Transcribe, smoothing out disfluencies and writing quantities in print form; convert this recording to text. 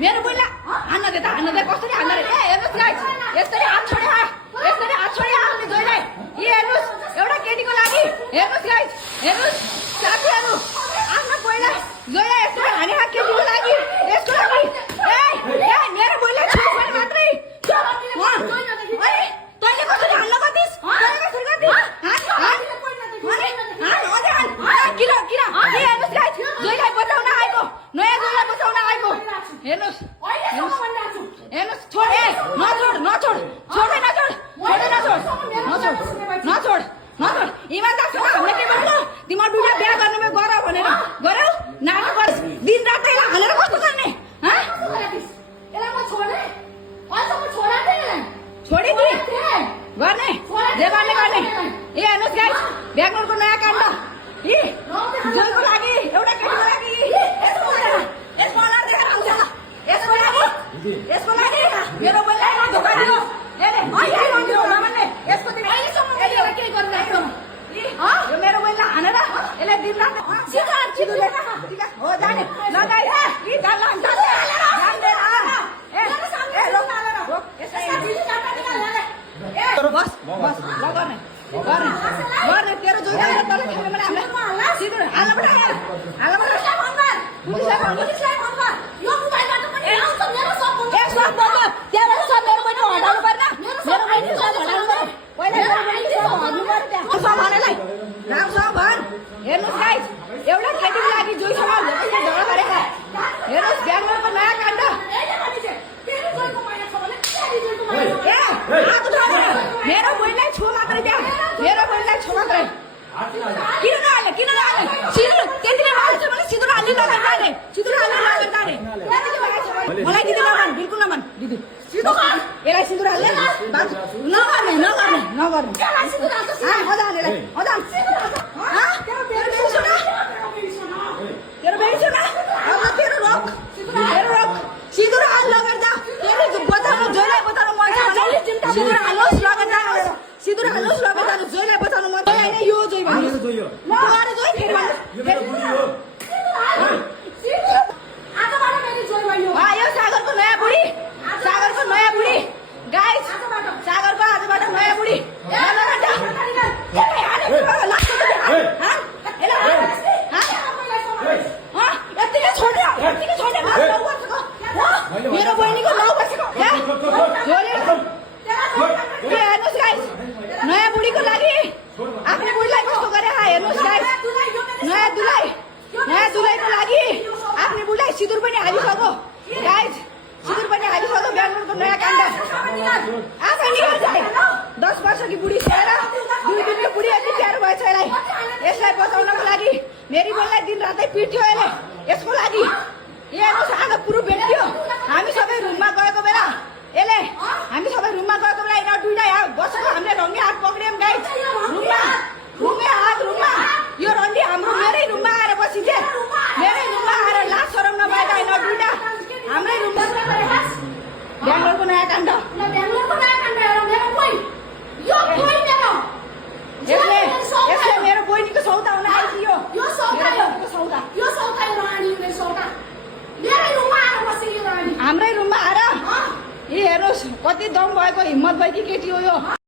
मेरो बोल्ला हान्न दे कसरी हान्न रे। ए हेर्नुस् गाइस, यसरी हात छोड्यो हामीले जोइलाई। ए हेर्नुस् एउटा केटीको लागि हेर्नुस् गाइस, हेर्नुस् साथीहरु, आफ्नो पहिला जोइलाई यसरी हाने केटीको लागि, यसको लागि। ए मेरो बोल्ला छोड्नु मात्रै। अरे तैले कसरी हान्न गतिस? तैले कसरी गतिस? किन हेर्नुस् गाइस, जोइलाई बचाउन आएको, नयाँ जोइलाई बचाउन आएको। हेर्नुस् छोड, नछोड। इमानदारसँग हामीले के भन्नु? तिम्रो दुईटा बिहा गर्नुमा गर भनेर गरौ, नाटक गर्छ। दिन रात यसलाई हालेर कस्तो गर्ने? छोडिदि गर्ने जे गर्ने। ए हेर्नुस् गाइस, बेंगलोरको नयाँ काण्ड। जोइको लागि, एउटा केटीको लागि, यसको लागि मेरो बोल्लाई धोका दियो। यो मेरो बोल्ला हानेर यसले दिन रात हो जाने गर्ने तेरो जोइ हेर्नुस् गाइस, एउटा केटीको लागि जोइसँग झगडा गरेको। हेर्नुस् बेंगलोरको नयाँ काण्ड। मेरो बोइलाई छो मात्रै त्यहाँ, मेरो बोइलाई छो मात्रै। किन नहाल्ने सिन्दुर त्यतिले माग्छ भने सिन्दुर हाल्ने लगेर जाने। मलाई दिदी नभन, बिल्कुल नभन दिदी। यसलाई सिन्दुर हाल्ने नगर्ने। तेरो बेइज्जत ना, अब तेरो रोक सिन्दुर हाल लगेर जा। तेरो बचाउनु जोइलाई बचाउनु मन छ भने सिन्दुर हाल्नुस् लगेर जा। जोइलाई बचाउनु मन छ हैन, यो जोइ भन्नु। म अरे जोइ फेरि भन्नु। यो सागरको नयाँ बुढी गाइस, सागरको आजबाट नयाँ बुढी। मेरो बहिनीको 9 वर्षको हेर्नुस् गाइस, नयाँ बुढीको लागि आफ्नो बुढीलाई कस्तो गरे। हेर्नुस् गाइस, नयाँ दुलाईको लागि आफ्नो बुढीलाई सिन्दुर पनि हालिसक्यो गाइस, बेंगलोरको नयाँ काण्ड। आफै निकाल्छ 10 वर्षकी बुढी छोडेर 2 दिनको बुढी यति प्यारो भएछ यसलाई बचाउनको लागि। मेरी बोललाई दिन रातै पिट्थ्यो यसको लागि। हेर्नुस् आज पुरो भेट्यो। हामी सबै रुममा गएको बेला यिनीहरू दुईटा यहाँ बसेको हामीले रङ्गे हात पक्रियौँ गाइस। रुममा यो रन्डी हाम्रो मेरै रुममा आएर बसिथे। मेरै रुममा आएर लाज शरम नभएका यिनीहरू दुईटा हाम्रै रुममा। बेंगलोरको नयाँ काण्ड। यसले मेरो बहिनीको सौदा हुन आइदियो। हाम्रै रुममा आएर हेर्नुहोस् कति दम भएको हिम्मत भएकी केटी हो यो।